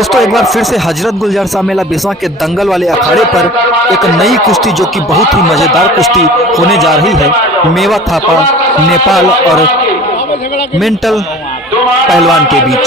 दोस्तों एक बार फिर से हजरत गुलजार शाह मेला बिस्वा के दंगल वाले अखाड़े पर एक नई कुश्ती जो कि बहुत ही मजेदार कुश्ती होने जा रही है, मेवा थापा नेपाल और मेंटल पहलवान के बीच।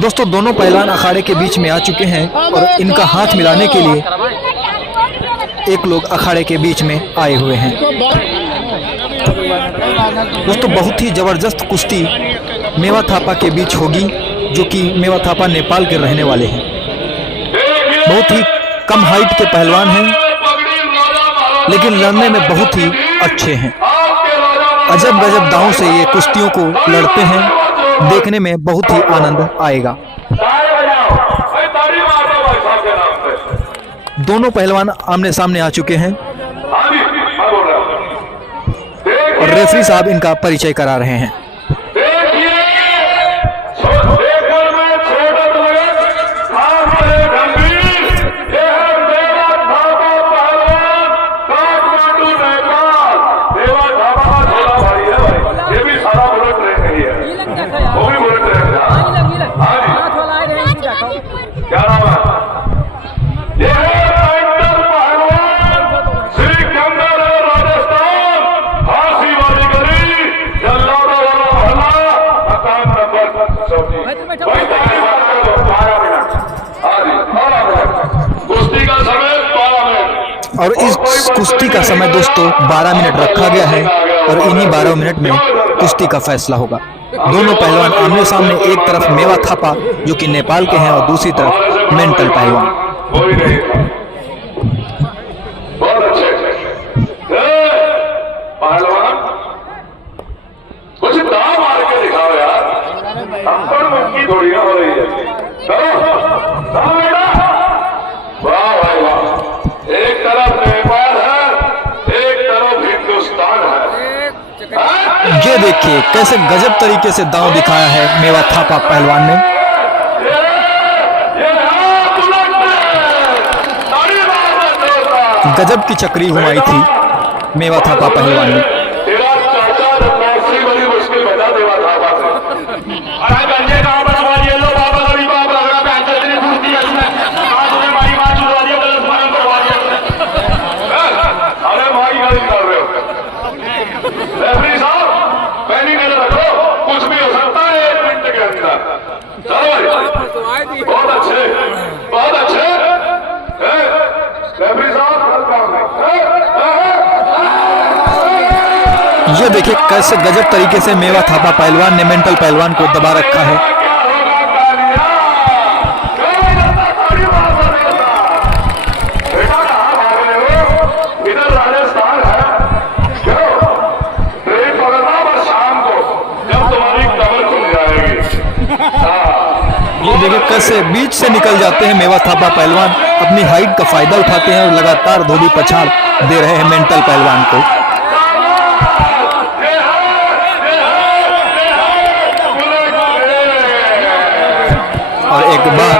दोस्तों दोनों पहलवान अखाड़े के बीच में आ चुके हैं और इनका हाथ मिलाने के लिए एक लोग अखाड़े के बीच में आए हुए हैं। दोस्तों बहुत ही जबरदस्त कुश्ती मेवा थापा के बीच होगी, जो कि मेवा थापा नेपाल के रहने वाले हैं। बहुत ही कम हाइट के पहलवान हैं, लेकिन लड़ने में बहुत ही अच्छे हैं। अजब गजब दांव से ये कुश्तियों को लड़ते हैं, देखने में बहुत ही आनंद आएगा। दोनों पहलवान आमने सामने आ चुके हैं और रेफरी साहब इनका परिचय करा रहे हैं। और इस कुश्ती का समय दोस्तों 12 मिनट रखा गया है और इन्हीं 12 मिनट में कुश्ती का फैसला होगा। दोनों पहलवान आमने सामने, एक तरफ मेवा थापा जो कि नेपाल के हैं और दूसरी तरफ मेंटल पहलवान। कुछ दाव मार के दिखाओ यार, हम पर मुक्की थोड़ी ना हो रही है। वाह भाई वाह, एक तरफ नेपाल है, एक तरफ हिंदुस्तान है। ये देखिए कैसे गजब तरीके से दांव दिखाया है मेवा थापा पहलवान ने। गजब की चक्री घुमाई थी मेवा थापा पहलवान ने। बहुत अच्छे, बहुत अच्छे। ये देखिए कैसे गजब तरीके से मेवा थापा पहलवान ने मेंटल पहलवान को दबा रखा है। इधर राजस्थान है, ट्रेन पकड़ना बस शाम को, जब तुम्हारी कमर खुल जाएगी। ये देखिए कैसे बीच से निकल जाते हैं मेवा थापा पहलवान, अपनी हाइट का फायदा उठाते हैं और लगातार धोबी पछाड़ दे रहे हैं मेंटल पहलवान को। और एक बार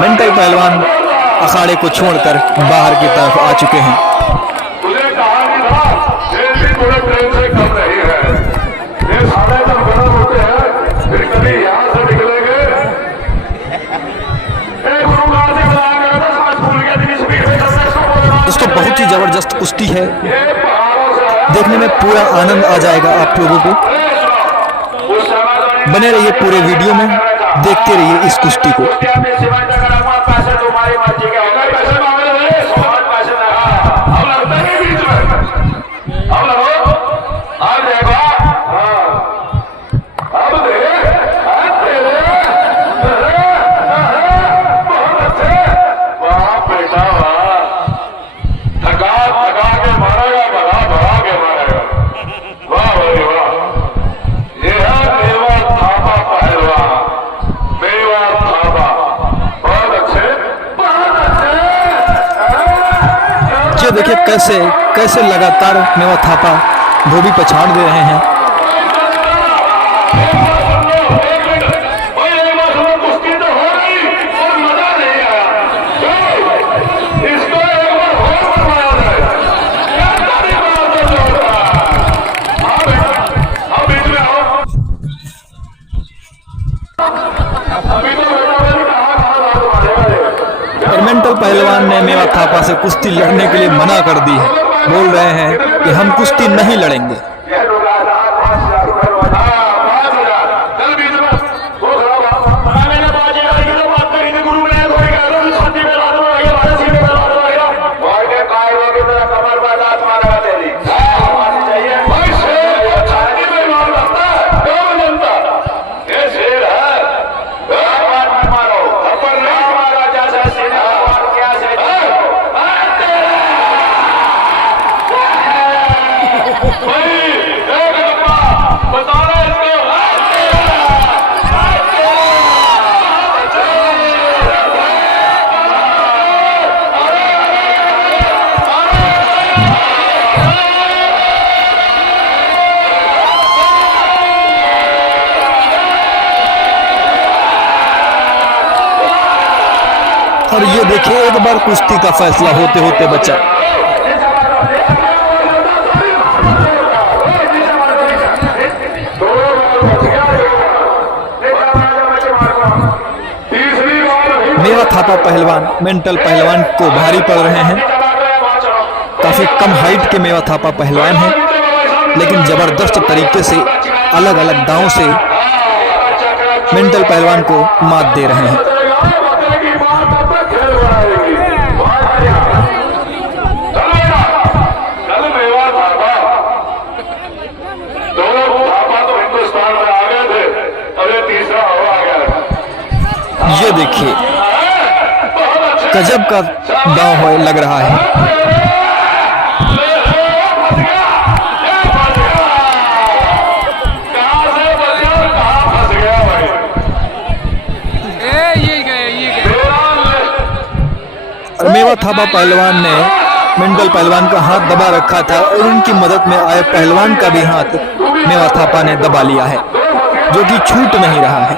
मेंटल पहलवान अखाड़े को छोड़कर बाहर की तरफ आ चुके हैं। मुझे कहा नहीं था, ट्रेन भी थोड़े ट्रेन से कम नहीं है। ये सारे जब गरम होते हैं, फिर कभी यहाँ से निकलेंगे। दोस्तों बहुत ही जबरदस्त कुश्ती है, देखने में पूरा आनंद आ जाएगा आप लोगों को। बने रहिए पूरे वीडियो में, देखते रहिए इस कुश्ती को। देखिए कैसे कैसे लगातार मेवा थापा धोबी पछाड़ दे रहे हैं। थापा से कुश्ती लड़ने के लिए मना कर दी है। बोल रहे हैं कि हम कुश्ती नहीं लड़ेंगे। और ये देखिए एक बार कुश्ती का फैसला होते होते बचा। मेवा थापा पहलवान मेंटल पहलवान को भारी पड़ रहे हैं। काफी कम हाइट के मेवा थापा पहलवान हैं, लेकिन जबरदस्त तरीके से अलग अलग दांव से मेंटल पहलवान को मात दे रहे हैं। ये देखिए गजब का दांव हो लग रहा है। और मेवा थापा पहलवान ने मेंटल पहलवान का हाथ दबा रखा था और उनकी मदद में आए पहलवान का भी हाथ मेवा थापा ने दबा लिया है, जो कि छूट नहीं रहा है।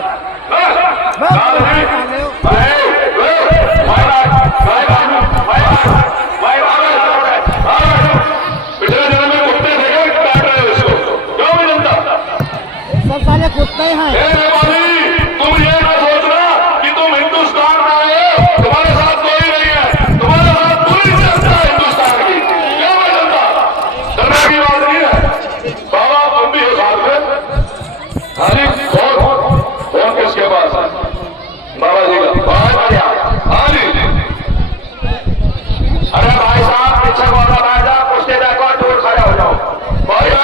कुत्ते हैं। तुम ये ना सोचना कि तुम हिंदुस्तान में आए हो, तुम्हारे साथ कोई नहीं है, तुम्हारे साथ पूरी जनता है हिंदुस्तान की। क्या मैं जनता डरने की बात नहीं है। बाबा तुम भी हो साथ में। हाँ जी कौन किसके पास है? बाबा जी का बहुत बढ़िया। हाँ जी अरे भाई साहब पीछे वाला बैठ जाओ, कुश्ती देखो, दूर खड़े हो जाओ भाई।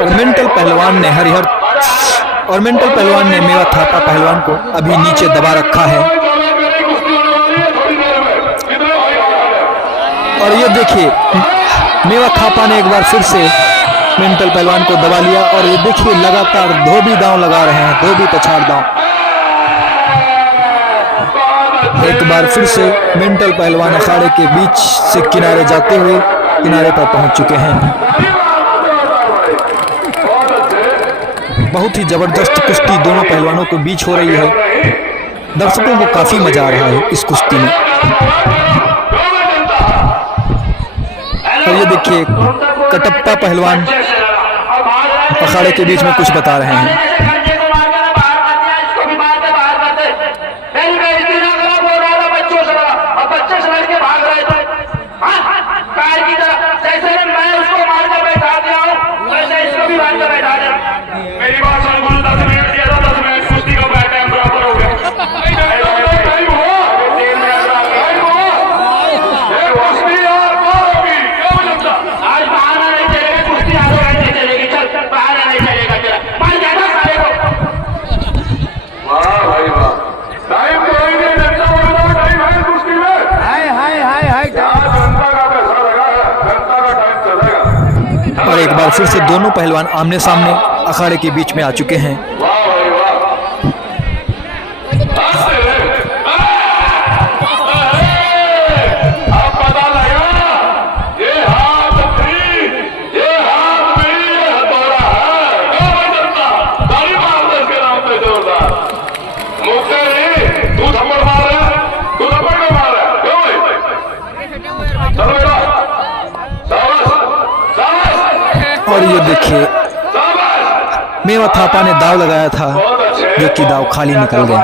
और मेंटल पहलवान ने मेवा थापा पहलवान को अभी नीचे दबा रखा है। और ये देखिए मेवा थापा ने एक बार फिर से मेंटल पहलवान को दबा लिया। और ये देखिए लगातार धोबी दांव लगा रहे हैं, धोबी पछाड़ दांव। एक बार फिर से मेंटल पहलवान अखाड़े के बीच से किनारे जाते हुए किनारे पर पहुंच चुके हैं। बहुत ही जबरदस्त कुश्ती दोनों पहलवानों के बीच हो रही है। दर्शकों को काफी मजा आ रहा है इस कुश्ती में। और ये देखिए कटप्पा पहलवान अखाड़े के बीच में कुछ बता रहे हैं। मेरी बात सुन गुरु, 10 मिनट दिया था, 10 मिनट कुश्ती का बैठ टाइम बराबर हो गया। आज बहाना नहीं चलेगा, कुश्ती आगे नहीं चलेगी। चल बहाना नहीं चलेगा तेरा, मार जाना सारे को। वाह भाई वाह, टाइम कोई नहीं, जनता बोलो टाइम है कुश्ती में। हाय जनता का पैसा लगा है, जनता का टाइम चलेगा। और एक बार फिर से दोनों पहलवान आमने सामने अखाड़े के बीच में आ चुके हैं। और ये देखिए मेवा थापा ने दाव लगाया था, जो कि दाव खाली निकल गया।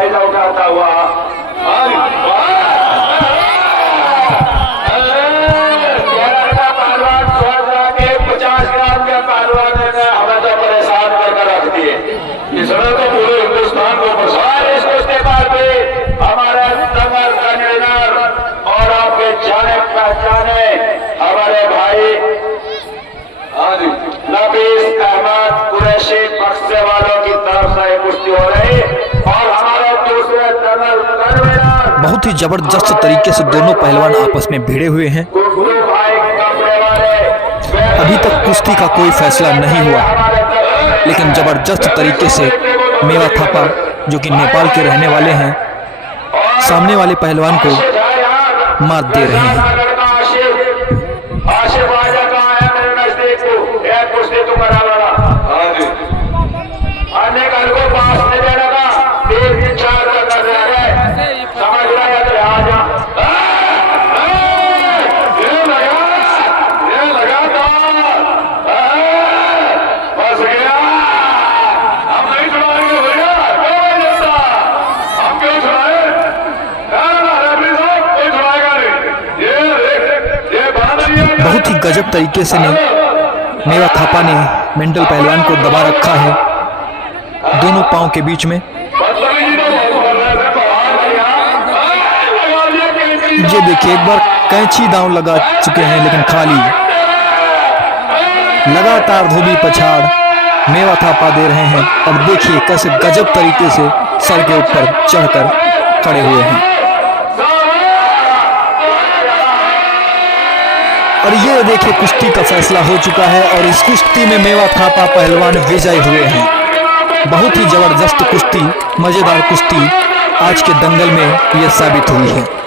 बहुत ही जबरदस्त तरीके से दोनों पहलवान आपस में भिड़े हुए हैं। अभी तक कुश्ती का कोई फैसला नहीं हुआ, लेकिन जबरदस्त तरीके से मेवा थापा जो कि नेपाल के रहने वाले हैं, सामने वाले पहलवान को मात दे रहे हैं। बहुत ही गजब तरीके से मेवा थापा ने मेंटल पहलवान को दबा रखा है दोनों पांव के बीच में। ये देखिए, एक बार कैंची दांव लगा चुके हैं, लेकिन खाली। लगातार धोबी पछाड़ मेवा थापा दे रहे हैं। और देखिए कैसे गजब तरीके से सर के ऊपर चढ़कर खड़े हुए हैं। और ये देखिए, कुश्ती का फैसला हो चुका है और इस कुश्ती में मेवा थापा पहलवान विजयी हुए हैं। बहुत ही जबरदस्त कुश्ती, मजेदार कुश्ती आज के दंगल में यह साबित हुई है।